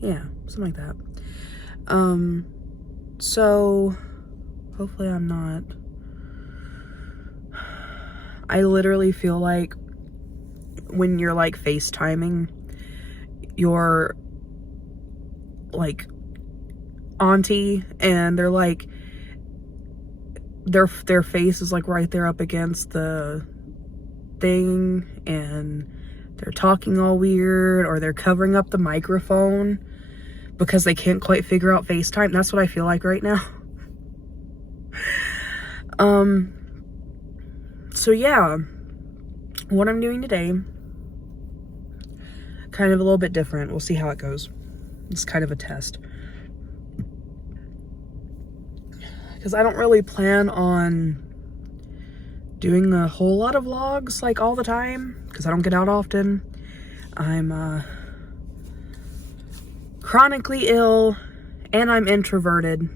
Yeah, something like that. So hopefully I'm not. I literally feel like when you're like FaceTiming your like auntie and they're like their face is like right there up against the thing and they're talking all weird, or they're covering up the microphone because they can't quite figure out FaceTime. That's what I feel like right now. So yeah, what I'm doing today, kind of a little bit different. We'll see how it goes. It's kind of a test. Because I don't really plan on doing a whole lot of vlogs like all the time, because I don't get out often. I'm chronically ill, and I'm introverted,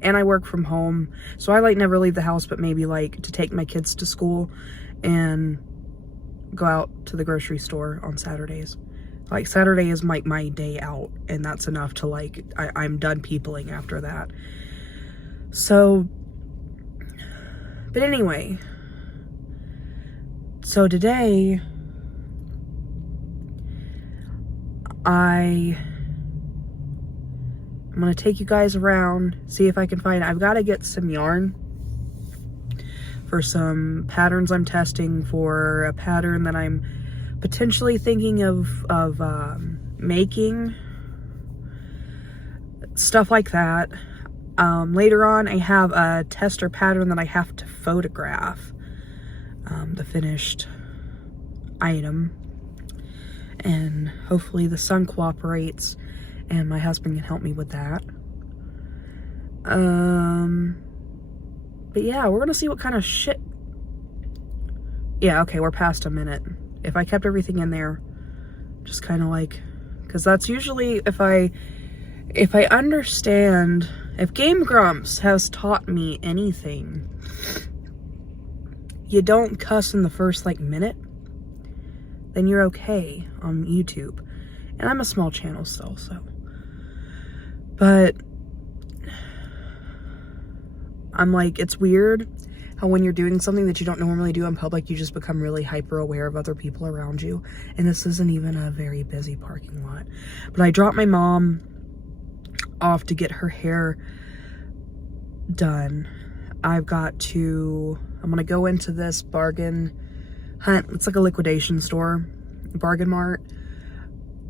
and I work from home, so I like never leave the house but maybe like to take my kids to school and go out to the grocery store on Saturdays. Like Saturday is like my day out, and that's enough to like I'm done peopling after that. So, but anyway, so today I'm gonna take you guys around, see if I can find, I've got to get some yarn for some patterns I'm testing, for a pattern that I'm potentially thinking of making, stuff like that. Later on, I have a tester pattern that I have to photograph, the finished item, and hopefully the sun cooperates and my husband can help me with that. But yeah, we're gonna see what kind of shit. Yeah, okay, we're past a minute. If I kept everything in there, just kind of like, because that's usually, if I understand, if Game Grumps has taught me anything, you don't cuss in the first like minute, then you're okay on YouTube. And I'm a small channel still, so. But I'm like, it's weird how when you're doing something that you don't normally do in public, you just become really hyper aware of other people around you. And this isn't even a very busy parking lot. But I dropped my mom off to get her hair done. I'm gonna go into this bargain hunt. It's like a liquidation store, bargain mart.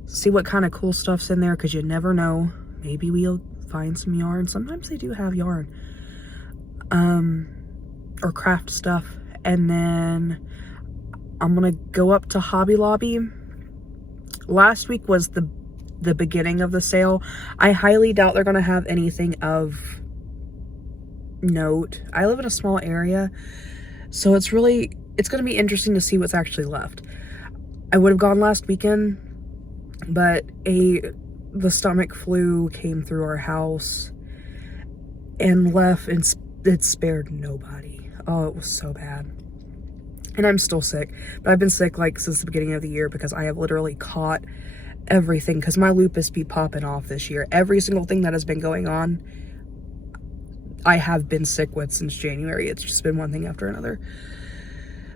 See what kind of cool stuff's in there, because you never know. Maybe we'll find some yarn. Sometimes they do have yarn. Or craft stuff. And then I'm gonna go up to Hobby Lobby. Last week was the beginning of the sale. I highly doubt they're gonna have anything of note. I live in a small area, so it's gonna be interesting to see what's actually left. I would have gone last weekend, but the stomach flu came through our house and left, and it spared nobody. Oh, it was so bad. And I'm still sick, but I've been sick like since the beginning of the year, because I have literally caught everything, because my lupus be popping off this year. Every single thing that has been going on, I have been sick with since January. It's just been one thing after another.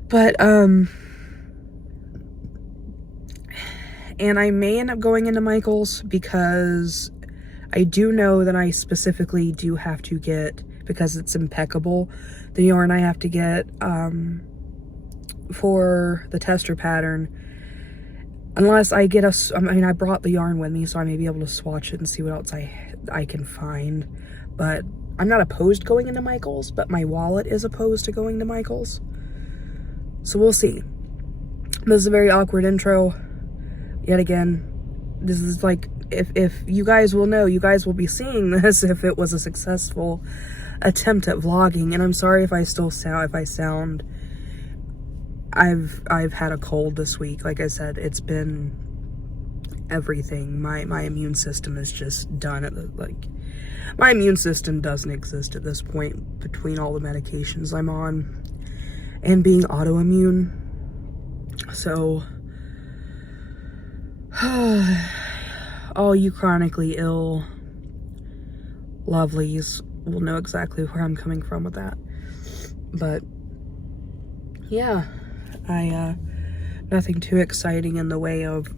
But, and I may end up going into Michael's, because I do know that I specifically do have to get, because it's impeccable, the yarn I have to get for the tester pattern. Unless I get I brought the yarn with me, so I may be able to swatch it and see what else I can find. But I'm not opposed to going into Michael's, but my wallet is opposed to going to Michael's. So we'll see. This is a very awkward intro. Yet again, this is like, if you guys will know, you guys will be seeing this if it was a successful attempt at vlogging. And I'm sorry if I sound, I've had a cold this week. Like I said, it's been everything. My immune system is just done at my immune system doesn't exist at this point, between all the medications I'm on and being autoimmune. So all you chronically ill lovelies will know exactly where I'm coming from with that. But yeah, nothing too exciting in the way of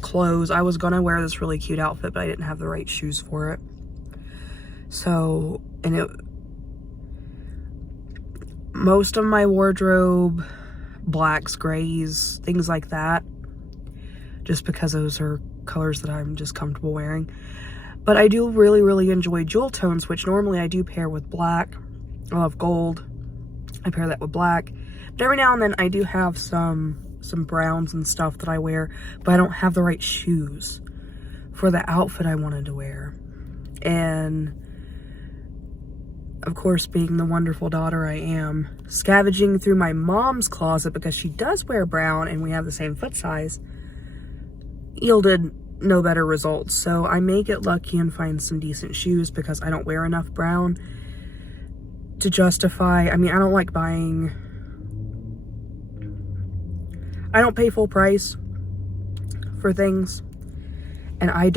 clothes. I was gonna wear this really cute outfit, but I didn't have the right shoes for it. So, most of my wardrobe, blacks, grays, things like that, just because those are colors that I'm just comfortable wearing. But I do really enjoy jewel tones, which normally I do pair with black. I love gold. I pair that with black. But every now and then I do have some browns and stuff that I wear, but I don't have the right shoes for the outfit I wanted to wear. And of course, being the wonderful daughter I am, scavenging through my mom's closet because she does wear brown and we have the same foot size, yielded no better results. So I may get lucky and find some decent shoes because I don't wear enough brown to justify. I mean, I don't like buying, I don't pay full price for things, and I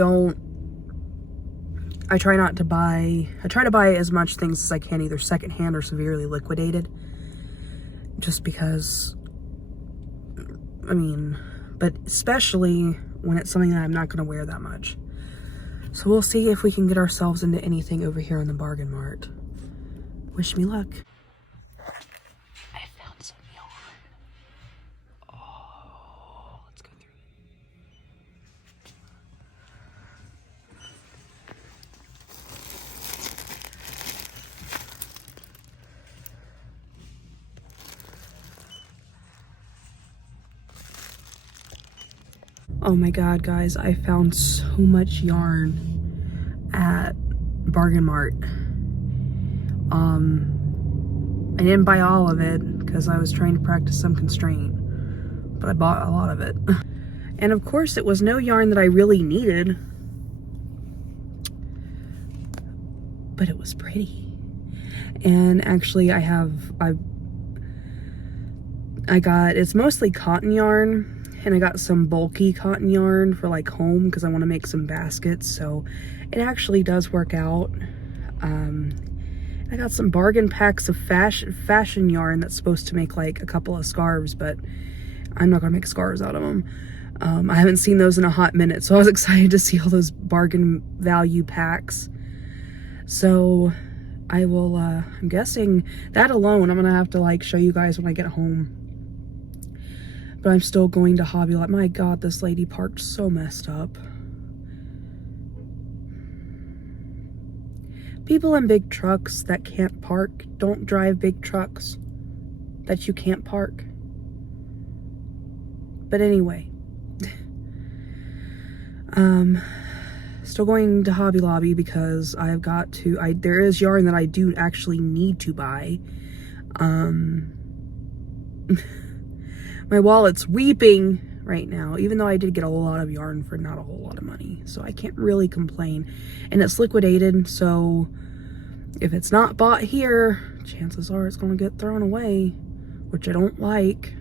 try not to buy, I try to buy as much things as I can, either secondhand or severely liquidated, just because, I mean, but especially when it's something that I'm not going to wear that much. So we'll see if we can get ourselves into anything over here in the Bargain Mart. Wish me luck. I found some yarn. Oh, let's go through it. Oh my god, guys, I found so much yarn at Bargain Mart. I didn't buy all of it because I was trying to practice some constraint, but I bought a lot of it. And of course, it was no yarn that I really needed, but it was pretty. And actually, I got, it's mostly cotton yarn, and I got some bulky cotton yarn for like home because I want to make some baskets, so it actually does work out. I got some bargain packs of fashion yarn that's supposed to make like a couple of scarves, but I'm not gonna make scarves out of them. I haven't seen those in a hot minute, so I was excited to see all those bargain value packs. So I will, I'm guessing that alone, I'm gonna have to like show you guys when I get home. But I'm still going to Hobby Lobby. My god, this lady parked so messed up. People in big trucks that can't park don't drive big trucks that you can't park. But anyway, still going to Hobby Lobby because I've got to, there is yarn that I do actually need to buy. My wallet's weeping right now, even though I did get a lot of yarn for not a whole lot of money, so I can't really complain. And it's liquidated, so if it's not bought here, chances are it's gonna get thrown away, which I don't like.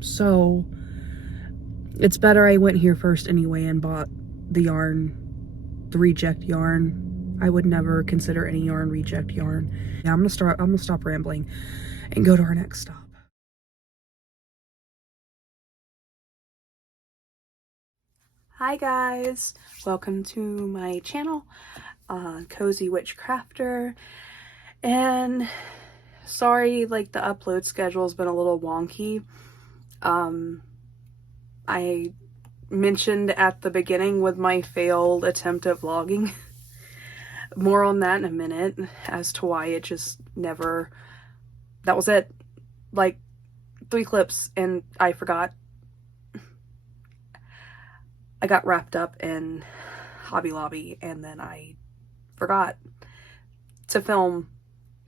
So it's better I went here first anyway and bought the yarn, the reject yarn. I would never consider any yarn reject yarn. Yeah, I'm gonna stop rambling and go to our next stop. Hi guys, welcome to my channel, Cozy Witch Crafter, and sorry, like the upload schedule's been a little wonky. I mentioned at the beginning with my failed attempt at vlogging. More on that in a minute as to why it just never, that was it. Like 3 clips and I forgot. I got wrapped up in Hobby Lobby and then I forgot to film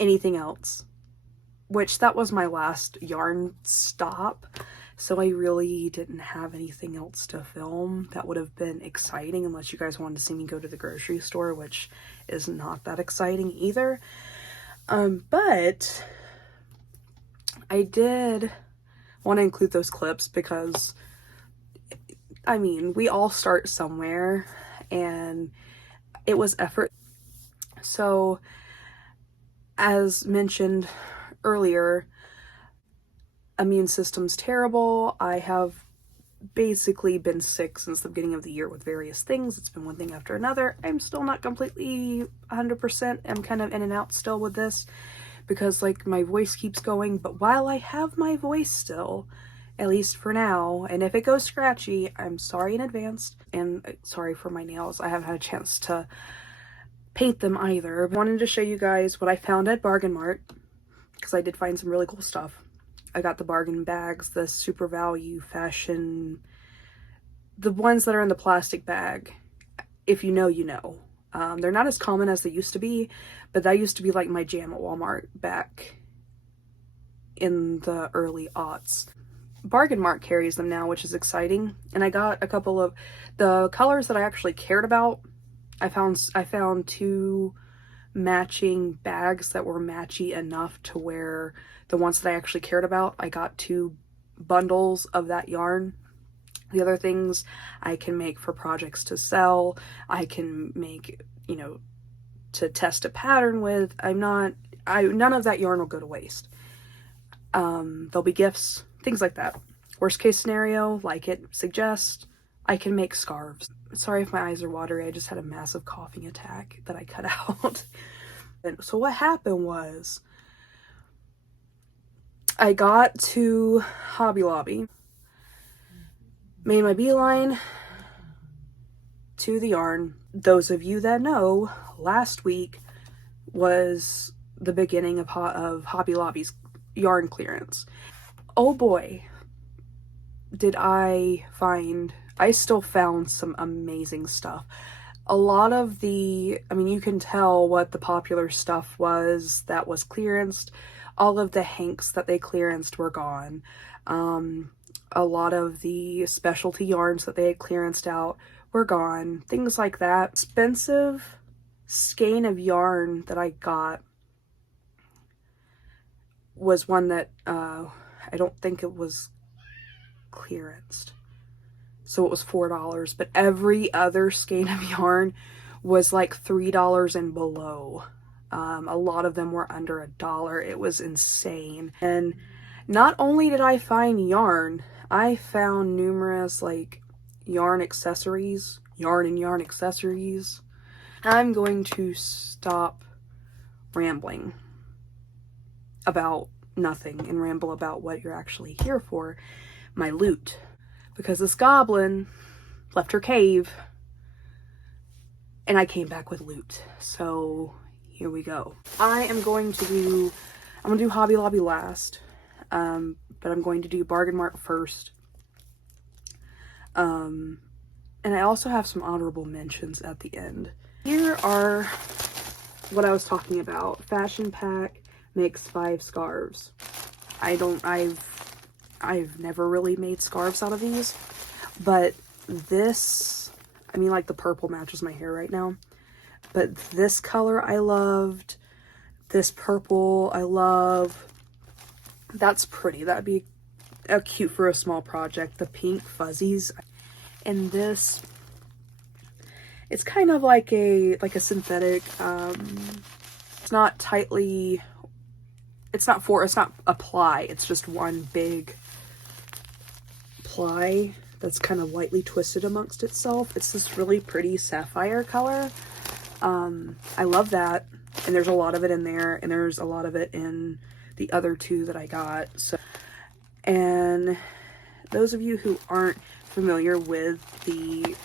anything else, which that was my last yarn stop, so I really didn't have anything else to film that would have been exciting unless you guys wanted to see me go to the grocery store, which is not that exciting either. But I did want to include those clips because I mean, we all start somewhere, and it was effort. So as mentioned earlier, immune system's terrible. I have basically been sick since the beginning of the year with various things. It's been one thing after another. I'm still not completely 100%. I'm kind of in and out still with this because like my voice keeps going, but while I have my voice still, at least for now, and if it goes scratchy, I'm sorry in advance, and sorry for my nails. I haven't had a chance to paint them either. I wanted to show you guys what I found at Bargain Mart because I did find some really cool stuff. I got the bargain bags, the super value fashion, the ones that are in the plastic bag. If you know, you know. They're not as common as they used to be, but that used to be like my jam at Walmart back in the early aughts. Bargain Mart carries them now, which is exciting. And I got a couple of the colors that I actually cared about. I found 2 matching bags that were matchy enough to where the ones that I actually cared about, I got 2 bundles of that yarn. The other things I can make for projects to sell. I can make, you know, to test a pattern with. None of that yarn will go to waste. There'll be gifts, things like that. Worst case scenario, like it suggests, I can make scarves. Sorry if my eyes are watery, I just had a massive coughing attack that I cut out. And so what happened was, I got to Hobby Lobby, made my beeline to the yarn. Those of you that know, last week was the beginning of Hobby Lobby's yarn clearance. Oh boy, did I still found some amazing stuff. A lot of you can tell what the popular stuff was that was clearanced. All of the hanks that they clearanced were gone. A lot of the specialty yarns that they had clearanced out were gone. Things like that. Expensive skein of yarn that I got was one that I don't think it was clearanced. So it was $4, but every other skein of yarn was like $3 and below. A lot of them were under $1. It was insane. And not only did I find yarn, I found numerous like yarn accessories. I'm going to stop rambling about nothing and ramble about what you're actually here for, my loot. Because this goblin left her cave and I came back with loot. So here we go. I'm going to do Hobby Lobby last, but I'm going to do Bargain Mart first. And I also have some honorable mentions at the end. Here are what I was talking about. Fashion Pack makes 5 scarves. I've never really made scarves out of these, but this, like the purple matches my hair right now, but this color I loved, this purple I love. That's pretty. That'd be cute for a small project. The pink fuzzies, and this, it's kind of like a synthetic, it's not tightly, it's not a ply, it's just one big ply that's kind of lightly twisted amongst itself. It's this really pretty sapphire color. I love that, and there's a lot of it in there, and there's a lot of it in the other 2 that I got. So, and those of you who aren't familiar with the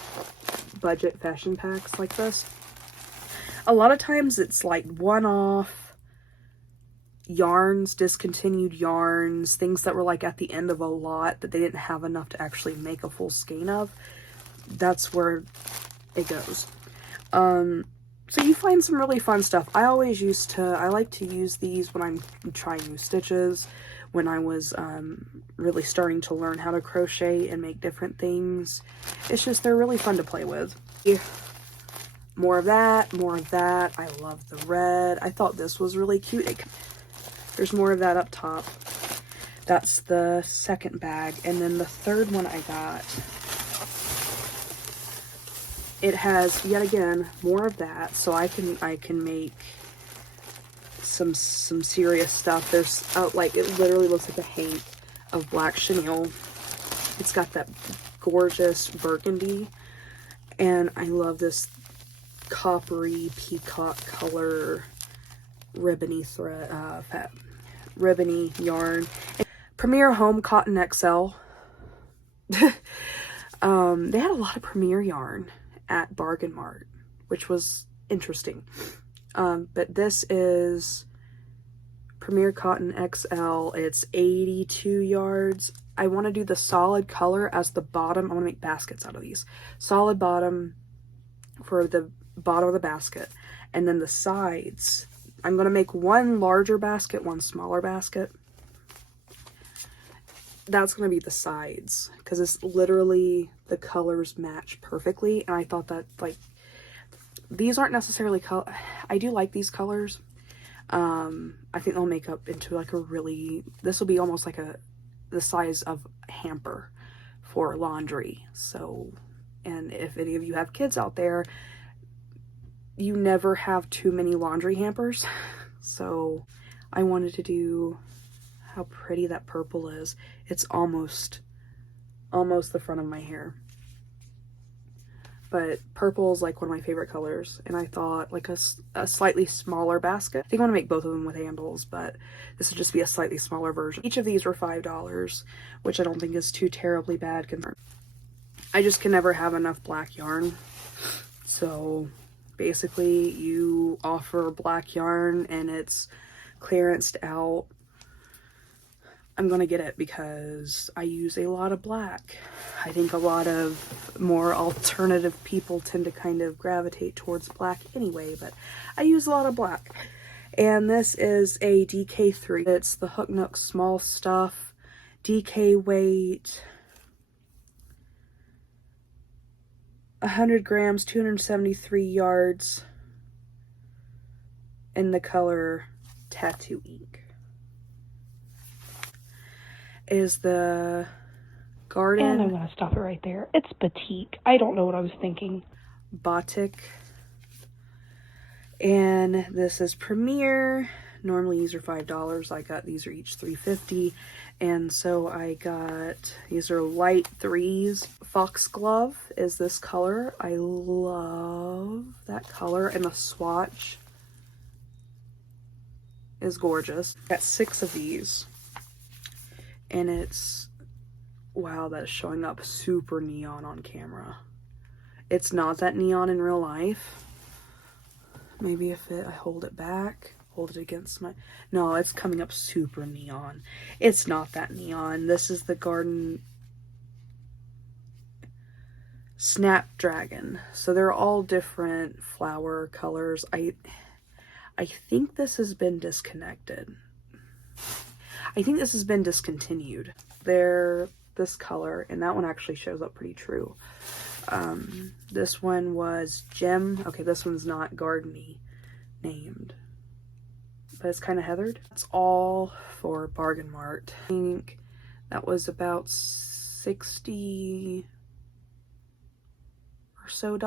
budget fashion packs like this, a lot of times it's like one-off yarns, discontinued yarns, things that were like at the end of a lot that they didn't have enough to actually make a full skein of. That's where it goes. So you find some really fun stuff. I like to use these when I'm trying new stitches, when I was really starting to learn how to crochet and make different things. It's just, they're really fun to play with. More of that. I love the red. I thought this was really cute. There's more of that up top. That's the second bag. And then the third one I got it has, yet again, more of that, so I can make some serious stuff. There's like, it literally looks like a hank of black chenille. It's got that gorgeous burgundy, and I love this coppery peacock color ribbony thread, ribbony yarn. Premier Home Cotton XL. They had a lot of Premier yarn at Bargain Mart, which was interesting. But this is Premier Cotton XL. It's 82 yards. I want to do the solid color as the bottom. I want to make baskets out of these. Solid bottom for the bottom of the basket. And then the sides, I'm going to make one larger basket, one smaller basket. That's going to be the sides, because it's literally, the colors match perfectly. And I thought that, like, these aren't necessarily color. I do like these colors. I think they'll make up into like a really, this will be almost like the size of a hamper for laundry. So, and if any of you have kids out there, you never have too many laundry hampers. So I wanted to do, how pretty that purple is. It's almost the front of my hair. But purple is like one of my favorite colors, and I thought like a slightly smaller basket. I think I want to make both of them with handles, but this would just be a slightly smaller version. Each of these were $5, which I don't think is too terribly bad. I just can never have enough black yarn. So basically you offer black yarn and it's clearanced out, I'm gonna get it because I use a lot of black. I think a lot of more alternative people tend to kind of gravitate towards black anyway, but I use a lot of black. And this is a DK3. It's the Hook Nook Small Stuff. DK weight, 100 grams, 273 yards. In the color Tattoo Ink. Is the Garden. And I'm going to stop it right there. It's Batik. I don't know what I was thinking. Batik. And this is Premier. Normally these are $5. I got, these are each $3.50. And so I got, these are light threes. Foxglove is this color. I love that color. And the swatch is gorgeous. Got 6 of these. And it's, wow, that's showing up super neon on camera. It's not that neon in real life. Maybe if I hold it back, hold it against my, no, it's coming up super neon. It's not that neon. This is the Garden Snapdragon. So they're all different flower colors. I think this has been disconnected. I think this has been discontinued. They're this color, and that one actually shows up pretty true. This one was Gem. Okay, this one's not gardeny named, but it's kind of heathered. That's all for Bargain Mart. I think that was about $60 or so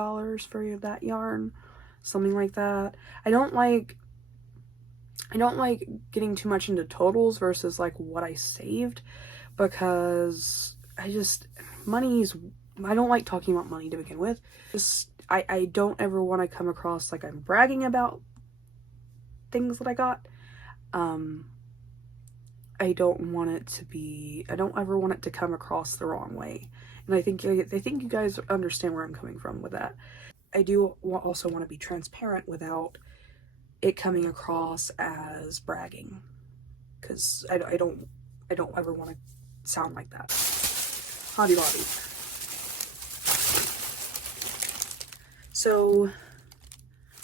for that yarn, something like that. I don't like getting too much into totals versus like what I saved, because I don't like talking about money to begin with. I don't ever want to come across like I'm bragging about things that I got. I don't ever want it to come across the wrong way. And I think you guys understand where I'm coming from with that. I do also want to be transparent without it coming across as bragging, because I don't ever want to sound like that. Hobby Lobby. So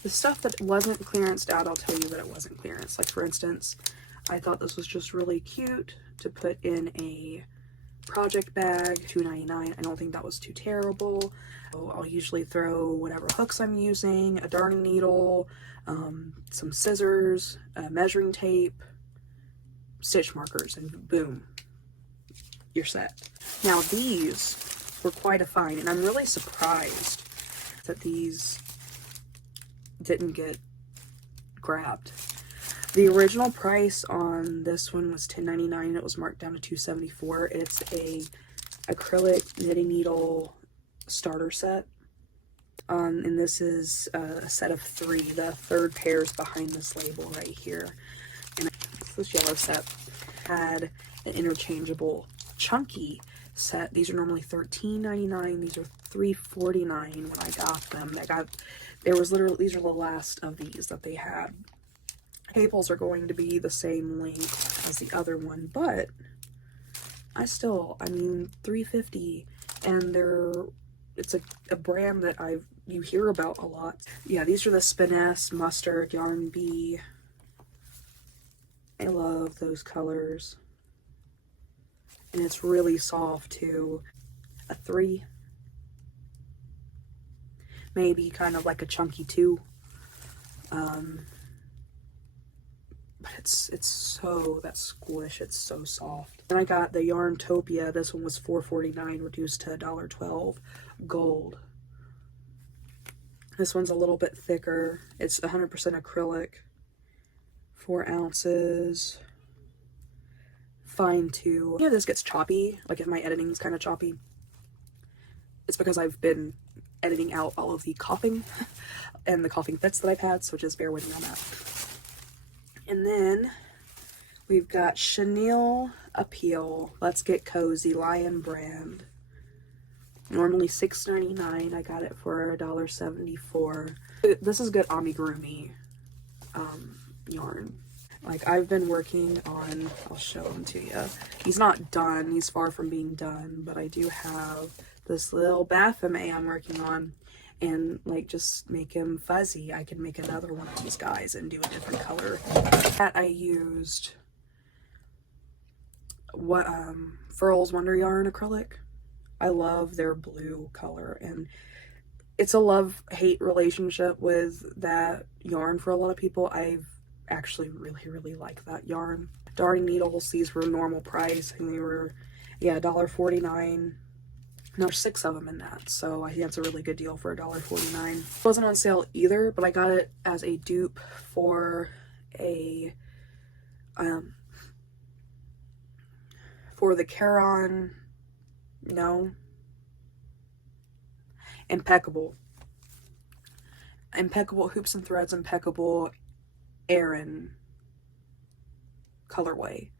the stuff that wasn't clearanced out, I'll tell you that it wasn't clearance. Like for instance, I thought this was just really cute to put in a project bag, $2.99. I don't think that was too terrible. So I'll usually throw whatever hooks I'm using, a darning needle, some scissors, measuring tape, stitch markers, and boom, you're set. Now these were quite a find, and I'm really surprised that these didn't get grabbed. The original price on this one was $10.99. It was marked down to $2.74. It's a acrylic knitting needle starter set. And this is a set of 3. The third pair is behind this label right here. And this yellow set had an interchangeable chunky set. These are normally $13.99. These are $3.49 when I got them. These are the last of these that they had. Cables are going to be the same length as the other one, but I mean, $3.50, and it's a brand that you hear about a lot. Yeah, these are the Spiness Mustard Yarn Bee. I love those colors. And it's really soft too. A 3. Maybe kind of like a chunky 2. But it's so, that squish, it's so soft. And I got the Yarntopia. This one was $4.49, reduced to $1.12 gold. This one's a little bit thicker. It's 100% acrylic. 4 ounces. Fine too. Yeah, this gets choppy. Like if my editing is kind of choppy, it's because I've been editing out all of the coughing and the coughing fits that I've had, so just bear with me on that. And then we've got Chenille Appeal. Let's Get Cozy Lion brand. Normally $6.99. I got it for $1.74. This is good amigurumi yarn. Like I've been working on, I'll show him to you. He's not done. He's far from being done, but I do have this little Baphomet I'm working on. And like just make him fuzzy. I can make another one of these guys and do a different color. That I used Furl's Wonder Yarn acrylic. I love their blue color, and it's a love-hate relationship with that yarn for a lot of people. I've actually really like that yarn. Darning needles, these were normal price, and they were, yeah, $1.49. There's 6 of them in that, so I think that's a really good deal for $1.49. It wasn't on sale either, but I got it as a dupe for a for the Caron, no, Impeccable Hoops and Threads Impeccable Aran colorway.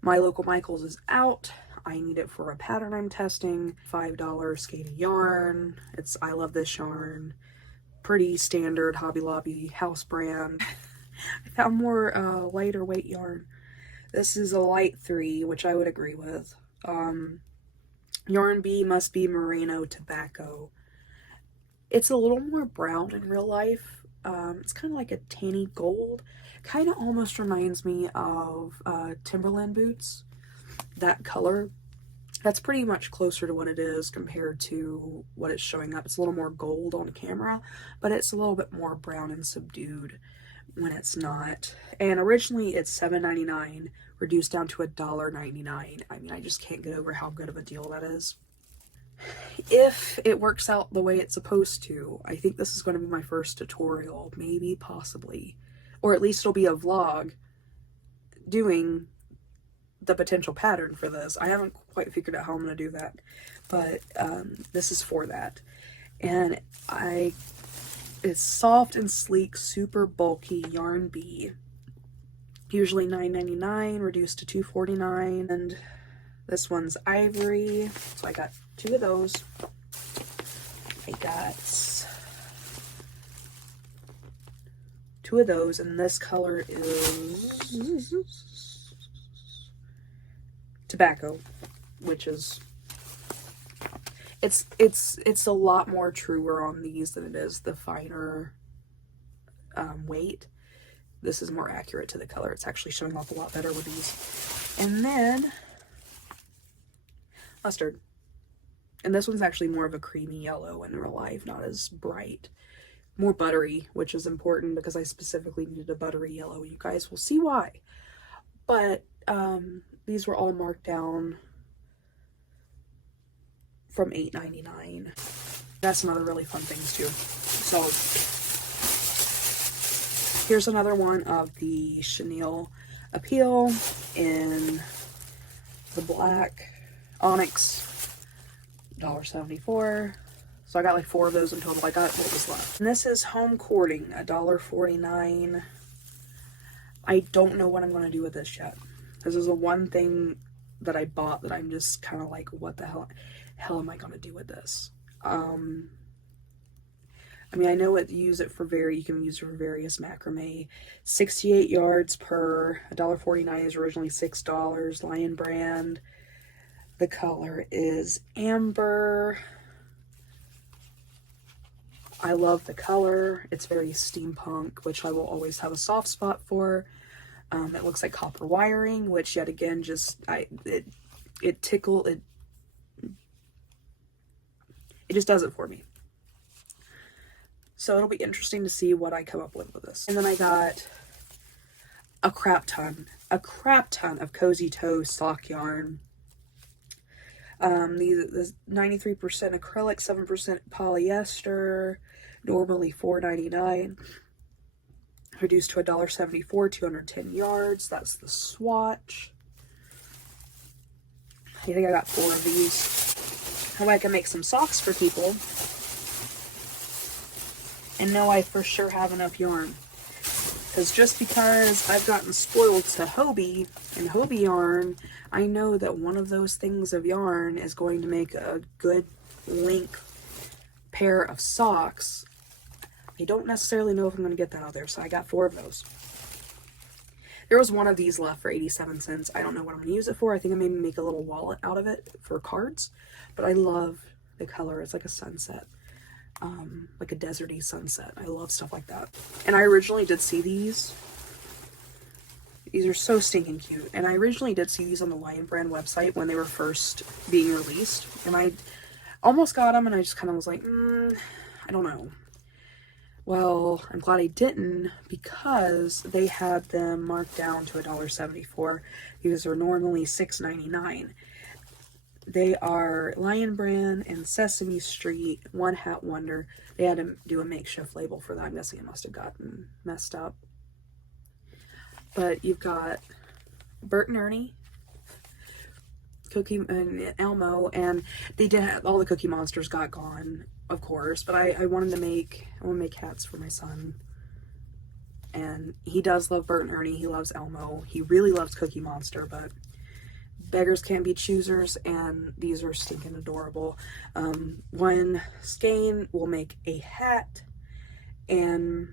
My Local Michaels is out. I need it for a pattern I'm testing. $5 skating yarn. I love this yarn. Pretty standard Hobby Lobby house brand. I found more lighter weight yarn. This is a light 3, which I would agree with. Yarn Bee Must Be Merino Tobacco. It's a little more brown in real life. It's kind of like a tanny gold. Kind of almost reminds me of Timberland boots. That color, that's pretty much closer to what it is compared to what it's showing up. It's a little more gold on camera, but it's a little bit more brown and subdued when it's not. And originally it's $7.99, reduced down to $1.99. I mean, I just can't get over how good of a deal that is. If it works out the way it's supposed to, I think this is going to be my first tutorial, maybe, possibly, or at least it'll be a vlog doing the potential pattern for this. I haven't quite figured out how I'm going to do that, but this is for that. And it's soft and sleek, super bulky Yarn Bee. Usually $9.99, reduced to $2.49. And this one's ivory, so I got 2 of those. I got 2 of those, and this color is tobacco, which is it's a lot more truer on these than it is the finer weight. This is more accurate to the color. It's actually showing off a lot better with these. And then mustard, and this one's actually more of a creamy yellow in real life, not as bright, more buttery, which is important because I specifically needed a buttery yellow. You guys will see why. But these were all marked down from $8.99. That's some other really fun things too. So here's another one of the chenille appeal in the black onyx, $1.74. So I got like 4 of those in total. I got what was left. And this is Home Courting, $1.49. I don't know what I'm going to do with this yet. This is the one thing that I bought that I'm just kind of like, what the hell am I going to do with this? I mean, I know you can use it for various macrame. 68 yards per $1.49 is originally $6. Lion brand. The color is amber. I love the color. It's very steampunk, which I will always have a soft spot for. It looks like copper wiring, which yet again, it just does it for me. So it'll be interesting to see what I come up with this. And then I got a crap ton of Cozy Toe sock yarn. These 93% acrylic, 7% polyester, normally $4.99. Reduced to $1.74, 210 yards. That's the swatch. I think I got 4 of these. How I can make some socks for people. And know I for sure have enough yarn. Because just because I've gotten spoiled to Hobie and Hobie yarn, I know that one of those things of yarn is going to make a good length pair of socks. I don't necessarily know if I'm going to get that out there, so I got 4 of those. There was one of these left for 87 cents. I don't know what I'm going to use it for. I think I maybe make a little wallet out of it for cards. But I love the color. It's like a sunset. Like a deserty sunset. I love stuff like that. And I originally did see these. These are so stinking cute. And I originally did see these on the Lion brand website when they were first being released. And I almost got them and I just kind of was like, I don't know. Well, I'm glad I didn't because they had them marked down to $1.74 because they're normally $6.99. They are Lion brand and Sesame Street, One Hat Wonder. They had to do a makeshift label for that. I'm guessing it must have gotten messed up. But you've got Bert and Ernie, Cookie and Elmo, and they did have, all the Cookie Monsters got gone, of course. But I want to make hats for my son. And he does love Bert and Ernie. He loves Elmo. He really loves Cookie Monster, but beggars can't be choosers, and these are stinking adorable. One skein will make a hat, and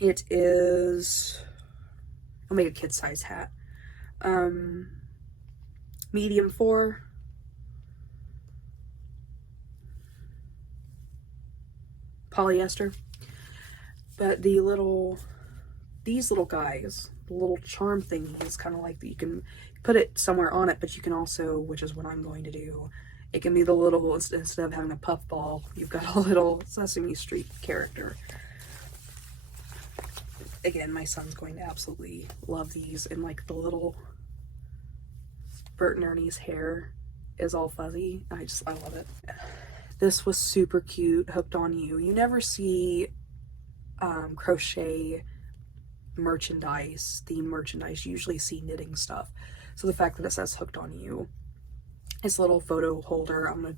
it is, I'll make a kid size hat. Medium 4. Polyester. But these little guys, the little charm thingy is kind of like that. You can put it somewhere on it, but you can also, which is what I'm going to do, it can be the little, instead of having a puff ball, you've got a little Sesame Street character. Again, my son's going to absolutely love these. And like the little Bert and Ernie's hair is all fuzzy. I love it. This was super cute. Hooked on You. You never see crochet merchandise, themed merchandise. You usually see knitting stuff. So the fact that it says Hooked on You, this little photo holder, I'm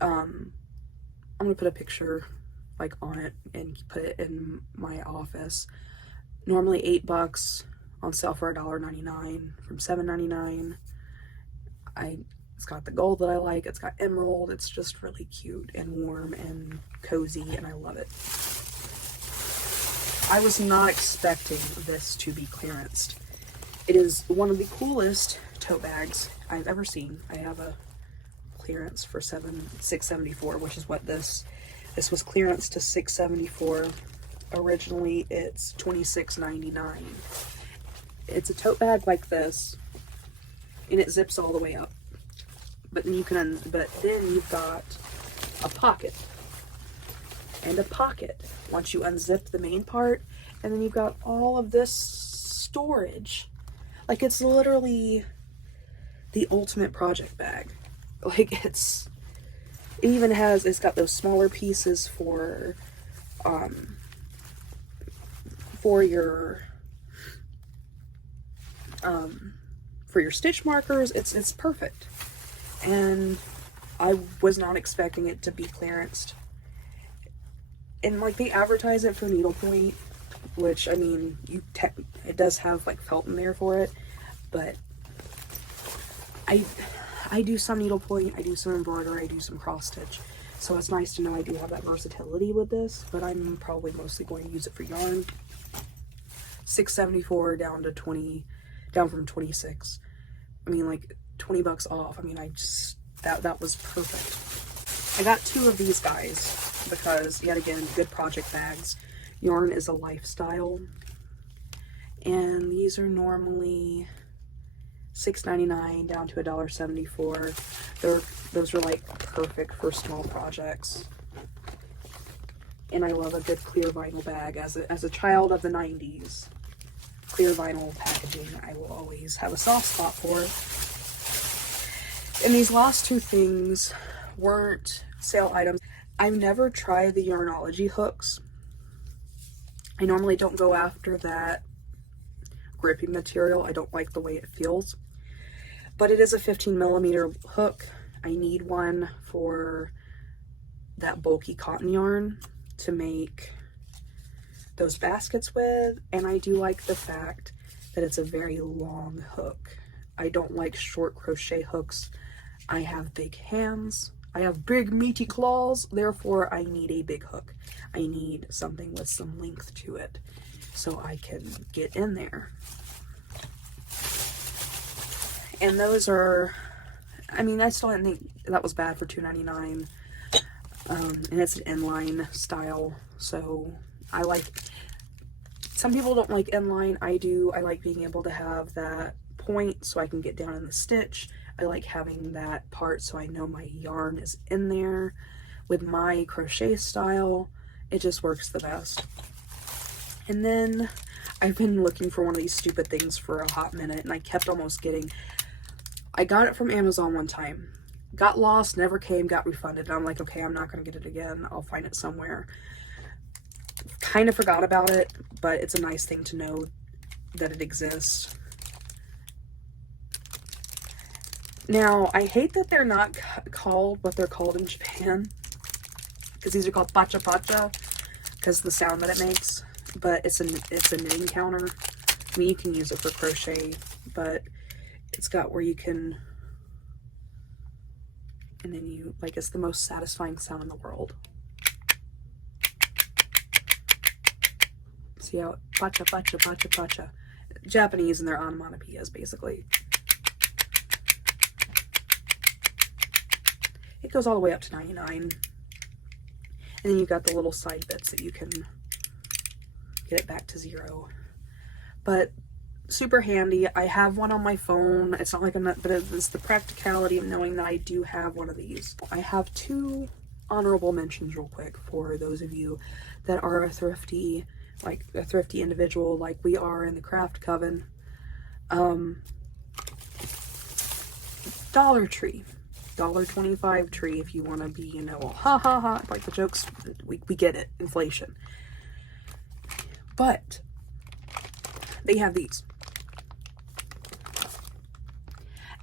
gonna put a picture like on it and put it in my office. Normally $8, on sale for $1.99 from $7.99. It's got the gold that I like. It's got emerald. It's just really cute and warm and cozy, and I love it. I was not expecting this to be clearanced. It is one of the coolest tote bags I've ever seen. I have a clearance for $6.74, which is what this was clearance to $6.74. Originally, it's $26.99. It's a tote bag like this, and it zips all the way up. But then you've got a pocket and a pocket once you unzip the main part, and then you've got all of this storage. Like, it's literally the ultimate project bag. Like, it's It even has, it's got those smaller pieces for your stitch markers. It's perfect. And I was not expecting it to be clearanced. And like they advertise it for needlepoint, which I mean, it does have like felt in there for it, but I do some needlepoint, I do some embroidery, I do some cross stitch, so it's nice to know I do have that versatility with this. But I'm probably mostly going to use it for yarn. $6.74 down to 20, down from 26. I mean, like $20 off. I mean, I just that was perfect. I got 2 of these guys because, yet again, good project bags. Yarn is a lifestyle, and these are normally $6.99 down to $1.74. Those are like perfect for small projects. And I love a good clear vinyl bag. As a child of the 90s, clear vinyl packaging I will always have a soft spot for. And these last 2 things weren't sale items. I've never tried the Yarnology hooks. I normally don't go after that gripping material. I don't like the way it feels. But it is a 15mm hook. I need one for that bulky cotton yarn to make those baskets with. And I do like the fact that it's a very long hook. I don't like short crochet hooks. I have big hands. I have big meaty claws, therefore I need a big hook. I need something with some length to it so I can get in there. And those are, I mean, I still didn't think that was bad for $2.99. And it's an inline style, so I like, some people don't like inline, I do. I like being able to have that point so I can get down in the stitch. I like having that part so I know my yarn is in there. With my crochet style, it just works the best. And then I've been looking for one of these stupid things for a hot minute, and I kept almost getting, I got it from Amazon one time, got lost, never came, got refunded, and I'm like, okay, I'm not gonna get it again, I'll find it somewhere. Kind of forgot about it, but it's a nice thing to know that it exists. Now, I hate that they're not called what they're called in Japan, because these are called pacha pacha, because of the sound that it makes, but it's a knitting counter. I mean, you can use it for crochet, but it's got where you can, and then you, like, it's the most satisfying sound in the world. See how, pacha pacha pacha pacha. Japanese and their onomatopoeias, basically. It goes all the way up to 99. And then you've got the little side bits that you can get it back to 0. But super handy. I have one on my phone. It's not like I'm not, but it's the practicality of knowing that I do have one of these. I have 2 honorable mentions real quick for those of you that are a thrifty individual like we are in the craft coven. Dollar Tree. $1.25 tree, if you want to be, you know, ha ha ha, like the jokes, we get it, inflation. But they have these.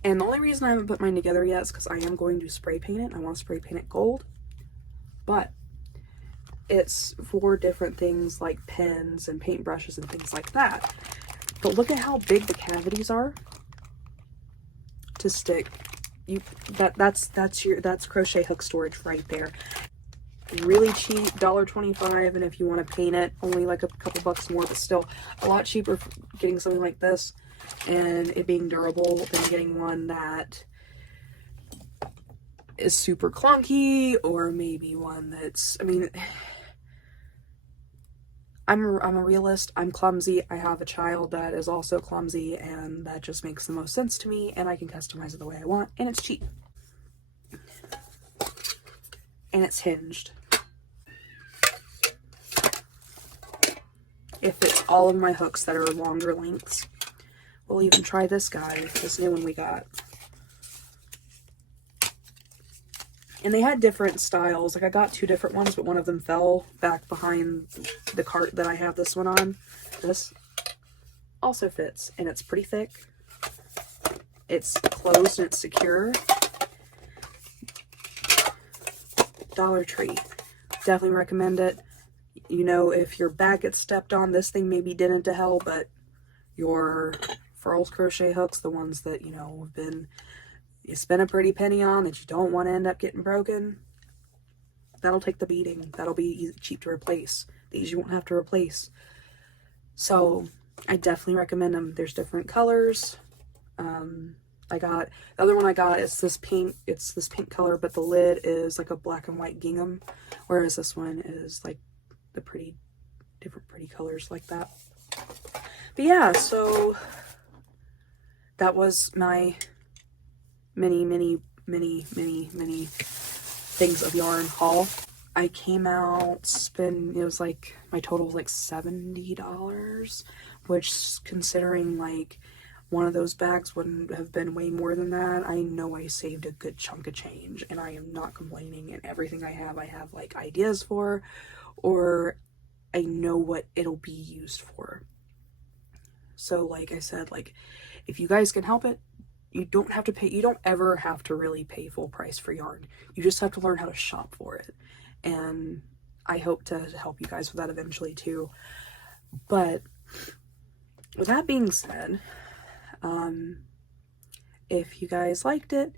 And the only reason I haven't put mine together yet is because I am going to spray paint it. I want to spray paint it gold. But it's for different things like pens and paintbrushes and things like that. But look at how big the cavities are to stick. That's crochet hook storage right there. Really cheap, $1.25, and if you want to paint it, only like a couple bucks more, but still a lot cheaper getting something like this and it being durable than getting one that is super clunky, or maybe one that's, I mean, I'm a realist. I'm clumsy. I have a child that is also clumsy, and that just makes the most sense to me, and I can customize it the way I want, and it's cheap. And it's hinged. It fits all of my hooks that are longer lengths. We'll even try this guy, this new one we got. And they had different styles. Like I got 2 different ones, but one of them fell back behind the cart that I have this one on. This also fits, and it's pretty thick. It's closed and it's secure. Dollar Tree. Definitely recommend it. You know, if your bag gets stepped on, this thing maybe didn't to hell, but your Furls crochet hooks, the ones that, you know, have been, you spend a pretty penny on that you don't want to end up getting broken, that'll take the beating. That'll be cheap to replace. These you won't have to replace. So I definitely recommend them. There's different colors. I got, the other one I got is this pink, it's this pink color, but the lid is like a black and white gingham, whereas this one is like the different pretty colors like that. But yeah, so that was my many things of yarn haul. I came out it was like, my total was like $70, which considering like one of those bags wouldn't have been way more than that. I know I saved a good chunk of change, and I am not complaining. And everything I have like ideas for, or I know what it'll be used for. So like I said, like if you guys can help it, you don't have to pay, you don't ever have to really pay full price for yarn. You just have to learn how to shop for it. And I hope to help you guys with that eventually too. But with that being said, if you guys liked it,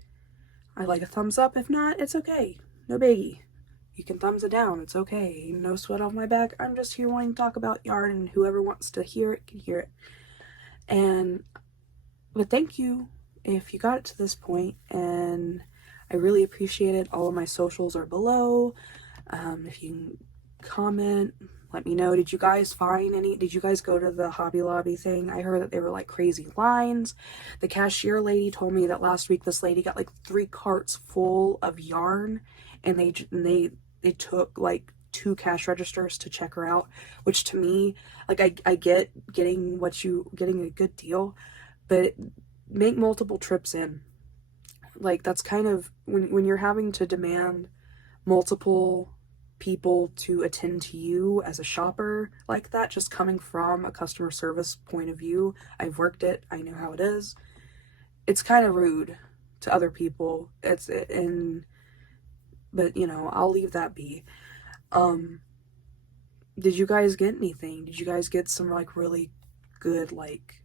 I like a thumbs up. If not, it's okay. No biggie. You can thumbs it down. It's okay. No sweat off my back. I'm just here wanting to talk about yarn, and whoever wants to hear it can hear it. But thank you if you got it to this point, and I really appreciate it. All of my socials are below. If you can comment, let me know. Did you guys go to the Hobby Lobby thing? I heard that they were like crazy lines. The cashier lady told me that last week this lady got like 3 carts full of yarn, and they took like 2 cash registers to check her out, which to me, like I get getting a good deal, but make multiple trips in. Like that's kind of when you're having to demand multiple people to attend to you as a shopper like that, just coming from a customer service point of view. I've worked it. I know how it is. It's kind of rude to other people. But you know, I'll leave that be. Did you guys get anything? Did you guys get some like really good like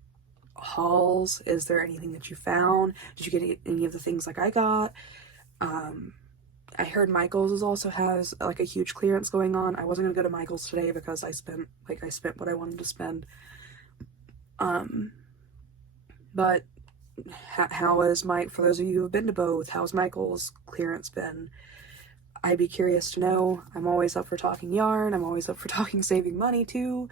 hauls? Is there anything that you found? Did you get any of the things like I got? I heard Michael's also has like a huge clearance going on. I wasn't gonna go to Michael's today because I spent what I wanted to spend. But how is for those of you who have been to both, how's Michael's clearance been? I'd be curious to know. I'm always up for talking yarn. I'm always up for talking saving money too.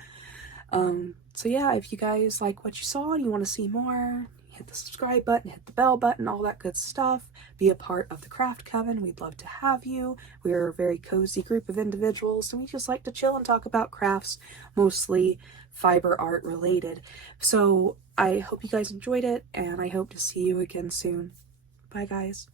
So yeah, if you guys like what you saw and you want to see more, hit the subscribe button, hit the bell button, all that good stuff. Be a part of the Craft Coven. We'd love to have you. We're a very cozy group of individuals, and we just like to chill and talk about crafts, mostly fiber art related. So I hope you guys enjoyed it, and I hope to see you again soon. Bye guys.